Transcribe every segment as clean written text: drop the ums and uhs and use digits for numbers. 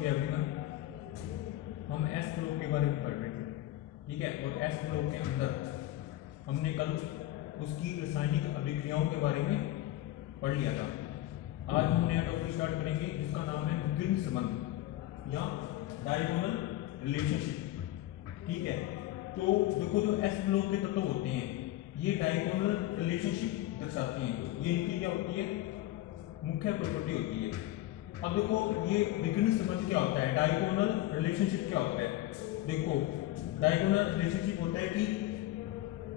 Morning everyone. हम S block के बारे में पढ़ रहे थे, ठीक है। और एस ब्लॉक के अंदर हमने कल उसकी रासायनिक अभिक्रियाओं के बारे में पढ़ लिया था। आज हम नया टॉपिक स्टार्ट करेंगे जिसका नाम है विकर्ण संबंध या डायगोनल रिलेशनशिप, ठीक है। तो देखो, जो एस ब्लॉक के तत्व होते हैं ये डायगोनल रिलेशनशिप दर्शाते हैं। ये इनकी क्या होती है, मुख्य प्रॉपर्टी होती है। अब देखो, ये विकर्ण संबंध क्या होता है, डायगोनल रिलेशनशिप क्या होता है। देखो, डायगोनल रिलेशनशिप होता है कि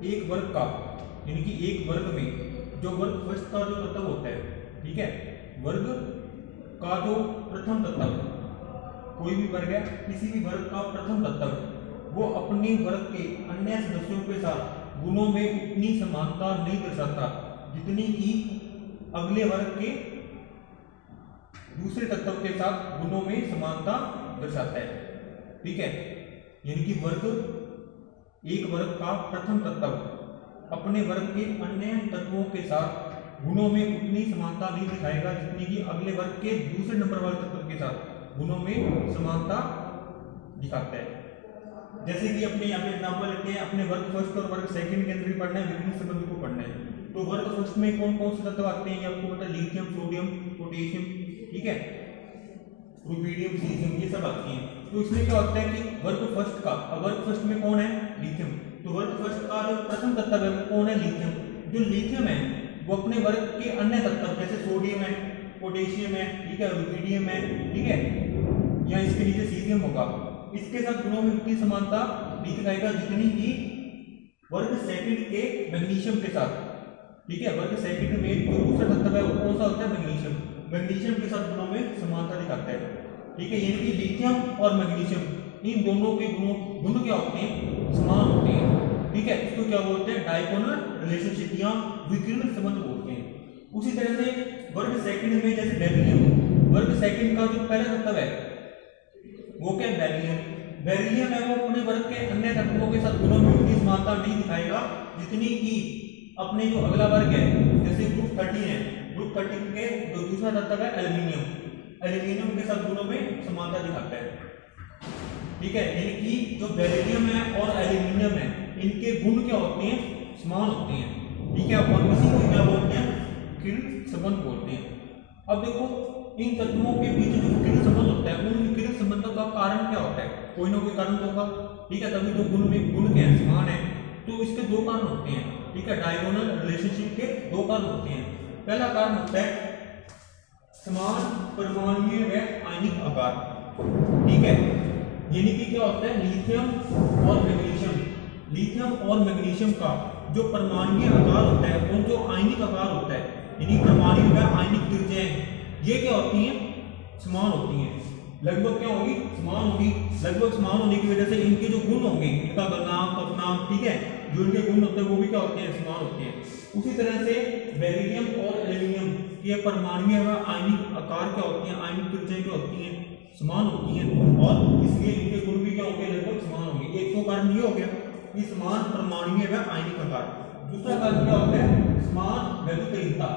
एक वर्ग का, यानी कि एक वर्ग में जो वर्ग फर्स्ट का जो तत्व होता है, ठीक है, वर्ग का जो प्रथम तत्व, कोई भी वर्ग है, किसी भी वर्ग का प्रथम तत्व वो अपने वर्ग के अन्य सदस्यों के साथ गुणों में उतनी समानता नहीं दर्शाता जितनी कि अगले वर्ग के दूसरे तत्व के साथ गुणों में समानता दर्शाता है, ठीक है। यानी कि वर्ग, एक वर्ग का प्रथम तत्व अपने वर्ग के अन्य तत्वों के साथ गुणों में उतनी समानता नहीं दिखाएगा जितनी कि अगले वर्ग के दूसरे नंबर वाले तत्व के साथ गुणों में समानता दिखाता है। जैसे कि अपने यहाँ पे एग्जांपल लेते हैं, अपने वर्ग फर्स्ट और वर्ग सेकंड के अंदर भी पढ़ना है, विकर्ण संबंध को पढ़ना है। तो वर्ग फर्स्ट में कौन कौन से तत्व आते हैं ये आपको पता है, लिथियम, सोडियम, पोटेशियम, ठीक है, रुबीडियम, सीजियम, ये सब आती हैं। तो इसमें क्या होता है कि वर्ग फर्स्ट का, वर्ग फर्स्ट में कौन है, लिथियम। तो वर्ग फर्स्ट का जो प्रथम तत्व है वो कौन है, लिथियम। जो लिथियम है वो अपने वर्ग के अन्य तत्व जैसे सोडियम है, पोटेशियम है, ठीक है, रुबीडियम है, ठीक है, या इसके नीचे सीजियम होगा, इसके साथ गुणों में उतनी समानता नहीं दिखाएगा जितनी कि वर्ग सेकंड के मैग्नीशियम के साथ, ठीक है। वर्ग सेकंड में जो दूसरा तत्व है वो कौन सा होता है, मैग्नीशियम। मैग्नीशियम के साथ गुणों में समानता दिखाता है, ठीक है। यानी कि लिथियम और मैग्नीशियम इन दोनों के गुण क्या होते हैं, समान होते हैं, ठीक है। इसको क्या बोलते हैं, डायगोनल रिलेशनशिप या विकर्ण संबंध बोलते हैं। उसी तरह से वर्ग सेकंड में जैसे बेरिलियम, वर्ग सेकंड का जो पहला तत्व है वो क्या है, बेरिलियम। बेरिलियम है वो अपने वर्ग के अन्य तत्वों के साथ गुणों में उतनी समानता नहीं दिखाएगा जितनी कि अपने जो अगला वर्ग है, जैसे ग्रुप 13 है, ग्रुप 13 के जो दूसरा तत्व है एल्यूमिनियम, एल्यूमिनियम के साथ गुणों में समानता दिखाता है, ठीक है। यानी कि जो बेरिलियम है और एल्यूमिनियम है इनके गुण क्या होते हैं, समान होते हैं, ठीक है। और इसी को क्या बोलते हैं, विकर्ण संबंध बोलते हैं। अब देखो, इन तत्वों के बीच जो विकर्ण संबंध होता है उन विकर्ण संबंधों का कारण क्या होता है, कोई ना कोई कारण होगा, ठीक है। तभी तो गुण में गुण के समान है। तो इसके दो कारण होते हैं, ठीक है। डायगोनल रिलेशनशिप के दो कारण होते हैं। पहला कारण होता है समान परमाणुीय व आयनिक आकार, ठीक है। यानी कि क्या होता है, लिथियम और मैग्नीशियम, लिथियम और मैग्नीशियम का जो परमाणुीय आकार होता है और जो आयनिक आकार होता है, यानी परमाणु व आयनिक त्रिज्याएं, ये क्या होती हैं, समान होती हैं। लगभग क्या होगी, समान होगी। लगभग समान होने की वजह से इनके जो गुण होंगे, इनका गलनांक, अपनांक, ठीक है, जो इनके गुण होते हैं वो भी क्या होते हैं, समान होते हैं। उसी तरह से बेरिलियम और एल्यूमिनियम के परमाणुीय व आयनिक आकार क्या होती हैं, आयनिक त्रिज्याएं क्या होती हैं, समान होती हैं, और इसलिए इनके गुण भी क्या होंगे, लगभग समान होंगे। एक तो कारण ये हो गया कि समान परमाणुीय व आयनिक आकार। दूसरा कारण क्या होता है, समान वैद्युतहीनता,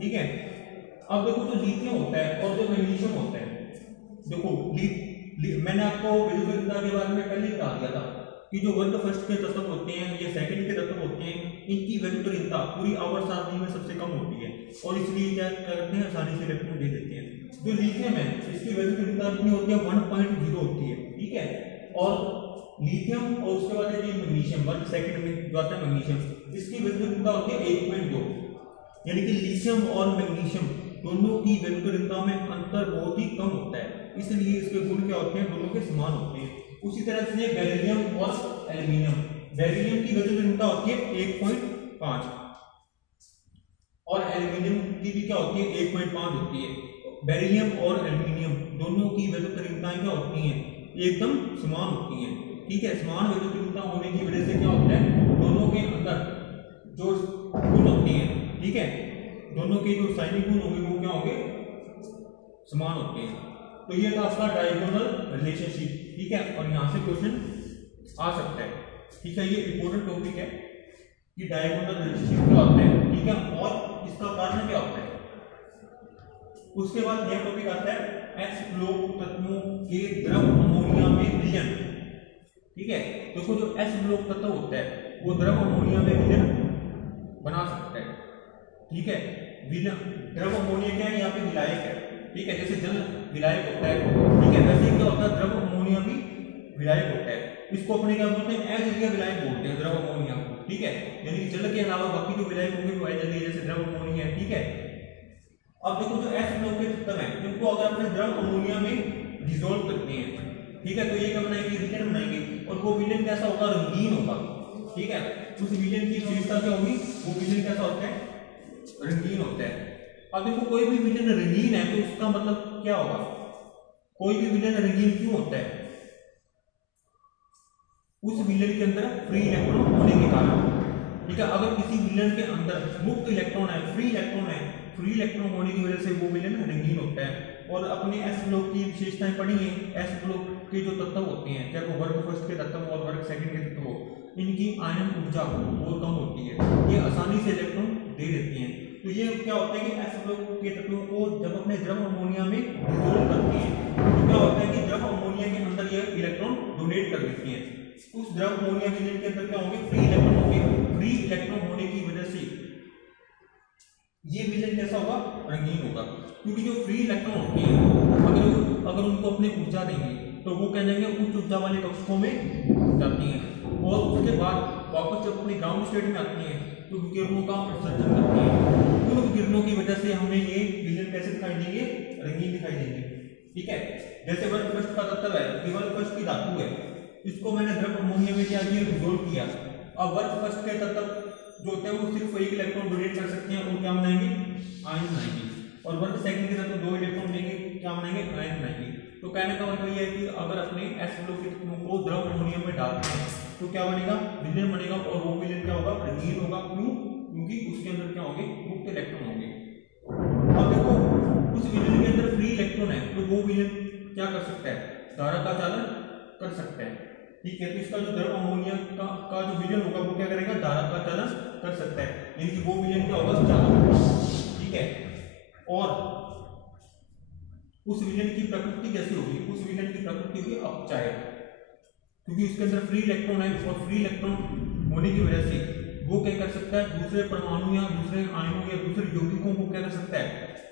ठीक है। अब देखो, जो लिथियम होता है और जो मैग्नीशियम होता है, देखो मैंने आपको वैद्युतहीनता के बारे में पहले ही बता दिया था कि जो वर्ग फर्स्ट के तत्व होते हैं या सेकंड के तत्व होते हैं इनकी वैद्युतहीनता पूरी आवर्त सारणी में सबसे कम होती है, और इसलिए क्या करते हैं, आसानी से इलेक्ट्रॉन दे देते हैं। जो लिथियम है इसकी वैद्युतहीनता कितनी होती है, 1.0 होती है, ठीक है। और लिथियम और उसके बाद है मैग्नीशियम, वर्ग सेकंड में जो आता है मैग्नीशियम, इसकी वैद्युतहीनता होती है 1.2। यानी कि लिथियम और मैग्नीशियम दोनों की वैद्युतहीनता में अंतर बहुत ही कम होता है, इसलिए इसके गुण क्या होते हैं, दोनों के समान होते हैं। उसी तरह से बेरिलियम और एल्यूमिनियम, बेरिलियम की वैद्युतहीनता होती है 1.5 और एल्यूमिनियम की भी क्या होती है, 1.5 होती है। बेरिलियम और एल्यूमिनियम दोनों की वैद्युतहीनताएं क्या होती हैं, एकदम समान होती हैं, ठीक है। समान वैद्युतहीनता होने की वजह से क्या होता है, दोनों के अंदर जो गुण होते हैं, ठीक है, दोनों के जो रासायनिक गुण होंगे वो क्या होंगे, समान होते हैं। तो ये था आपका डायगोनल रिलेशनशिप, ठीक है। और यहाँ से क्वेश्चन आ सकता है, ठीक है। ये इंपॉर्टेंट टॉपिक है कि डायगोनल रिलेशनशिप क्या होता है, ठीक है, और इसका कारण क्या होता है। उसके बाद नया टॉपिक आता है एस ब्लॉक तत्वों के द्रव अमोनिया में विलयन। ठीक है, देखो जो एस ब्लॉक तत्व होता है वो द्रव अमोनिया में विलयन बना सकता है। ठीक है, विलयन द्रव अमोनिया क्या है, यहाँ पे विलायक है। ठीक है, जैसे जल विलायक होता है, ठीक है, वैसे क्या होता है द्रव अमोनिया भी विलायक होता है। इसको अपने क्या बोलते हैं, अजलीय विलायक बोलते हैं द्रव अमोनिया को। ठीक है, यानी जल के अलावा बाकी जो विलायक होंगे वो अजलीय, जैसे द्रव अमोनिया है। ठीक है, अब देखो जो एस ब्लॉक के तत्व हैं इनको अगर अपने द्रव अमोनिया में डिसॉल्व करते हैं, ठीक है, तो ये क्या बनाएंगे, विलयन बनाएंगे। और वो विलयन कैसा होगा, रंगीन होगा। ठीक है, उस विलयन की विशेषता क्या होगी, वो विलयन कैसा होता है, रंगीन होता है। अब देखो कोई भी विलयन रंगीन है तो उसका मतलब क्या होगा, कोई भी विलयन रंगीन क्यों होता है, उस विलयन के अंदर फ्री इलेक्ट्रॉन होने के कारण। ठीक है, अगर किसी विलयन के अंदर मुक्त इलेक्ट्रॉन है, फ्री इलेक्ट्रॉन है, फ्री इलेक्ट्रॉन होने की वजह से वो विलयन रंगीन होता है। और अपने एस ब्लॉक की विशेषताएं पढ़ी है। एस ब्लॉक के जो तत्व होते हैं, चाहे वो वर्ग फर्स्ट के तत्व और वर्ग सेकंड के तत्व हो, इनकी आयन ऊर्जा बहुत कम होती है, ये आसानी से इलेक्ट्रॉन दे देती हैं। तो ये क्या होता है कि एस ब्लॉक के तत्वों को जब अपने द्रव अमोनिया में डिसॉल्व करते हैं तो क्या होता है कि द्रव अमोनिया के अंदर ये इलेक्ट्रॉन डोनेट कर देती हैं। उस द्रव अमोनिया विलयन के अंदर क्या होंगे, फ्री इलेक्ट्रॉन होंगे। फ्री इलेक्ट्रॉन होने की वजह से ये विलयन कैसा होगा, रंगीन होगा। क्योंकि जो फ्री इलेक्ट्रॉन होते हैं अगर उनको अपने ऊर्जा देंगे तो वो क्या जाएंगे, उच्च ऊर्जा वाले कक्षकों में जाती हैं और उसके बाद वापस जब अपने ग्राउंड स्टेट में आती हैं तो विकिरणों का उत्सर्जन करती हैं। उन विकिरणों की वजह से हमें ये विलयन कैसे दिखाई देंगे, रंगीन दिखाई देंगे। ठीक है, जैसे वर्ग फर्स्ट का तत्व है, वर्ग फर्स्ट की धातु है, इसको मैंने द्रव अमोनिया में क्या किया, डिसॉल्व किया। अब वर्ग फर्स्ट के तत्व जो होते हैं वो सिर्फ एक इलेक्ट्रॉन डोनेट कर सकते हैं और क्या बनाएंगे, आयन बनाएंगे। और वर्ग सेकंड के तत्व दो इलेक्ट्रॉन देंगे, क्या बनाएंगे, आयन बनाएंगे। तो कहने का मतलब ये है कि अगर अपने एस ब्लॉक के तत्वों को द्रव अमोनिया में डालते हैं तो क्या बनेगा, विलयन बनेगा। और वो विलयन क्या होगा, रंगीन होगा। क्यों, क्योंकि उसके अंदर क्या होंगे, मुक्त इलेक्ट्रॉन होंगे। अब देखो उस विलयन के अंदर फ्री इलेक्ट्रॉन है तो वो विलयन क्या कर सकता है, धारा का चालन कर सकता है। ठीक है, तो इसका जो द्रव अमोनिया का जो विलयन होगा वो क्या करेगा, धारा का चालन कर सकता है, यानी कि वो विलयन क्या होगा, चालक। ठीक है, और उस विलयन की प्रकृति कैसी होगी, उस विलयन की प्रकृति होगी अपचायक, क्योंकि उसके अंदर फ्री इलेक्ट्रॉन है और फ्री इलेक्ट्रॉन होने की वजह से वो क्या कर सकता है, दूसरे परमाणु या दूसरे आयनों या दूसरे यौगिकों को क्या कर सकता है,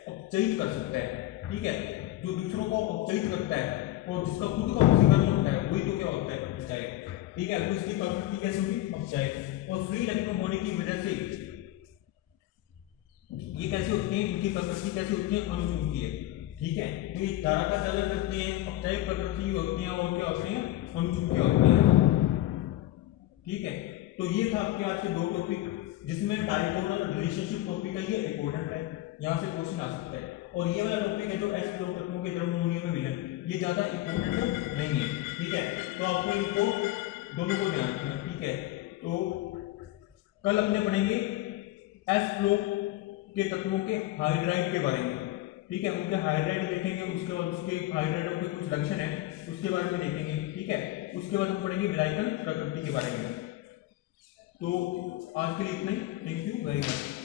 अपचयित कर सकता है। ठीक है, जो दूसरों को अपचयित करता है और जिसका खुद का ऑक्सीकरण होता है वही तो क्या होता है, अपचायक। ठीक है, तो इसकी प्रकृति कैसे होगी, अपचायक। और फ्री इलेक्ट्रॉन होने की वजह से ये कैसे होते हैं, इनकी प्रकृति कैसे होती है, अनुचुंबकीय। ठीक है, तो ये धारा का चालन करते हैं, अपचायक प्रकृति होती है और क्या होते हैं, अनुचुंबकीय होते हैं। ठीक है, तो ये था आपके आज के दो टॉपिक, जिसमें डायगोनल रिलेशनशिप टॉपिक है, ये इंपॉर्टेंट है, यहाँ से क्वेश्चन आ सकता है। और ये वाला टॉपिक है जो एस ब्लॉक तत्वों के द्रव अमोनिया में विलयन, ये ज्यादा इंपॉर्टेंट नहीं है। ठीक है, तो आपको इनको दोनों को ध्यान रखना। ठीक है, तो कल अपने पढ़ेंगे एस ब्लॉक के तत्वों के हाइड्राइड के बारे में। ठीक है, उनके हाइड्राइड देखेंगे, उसके बाद उसके हाइड्राइडों के कुछ लक्षण है उसके बारे में देखेंगे। ठीक है, उसके बाद हम पढ़ेंगे विलायकन प्रकृति के बारे में। तो आज के लिए इतना ही, थैंक यू वेरी मच।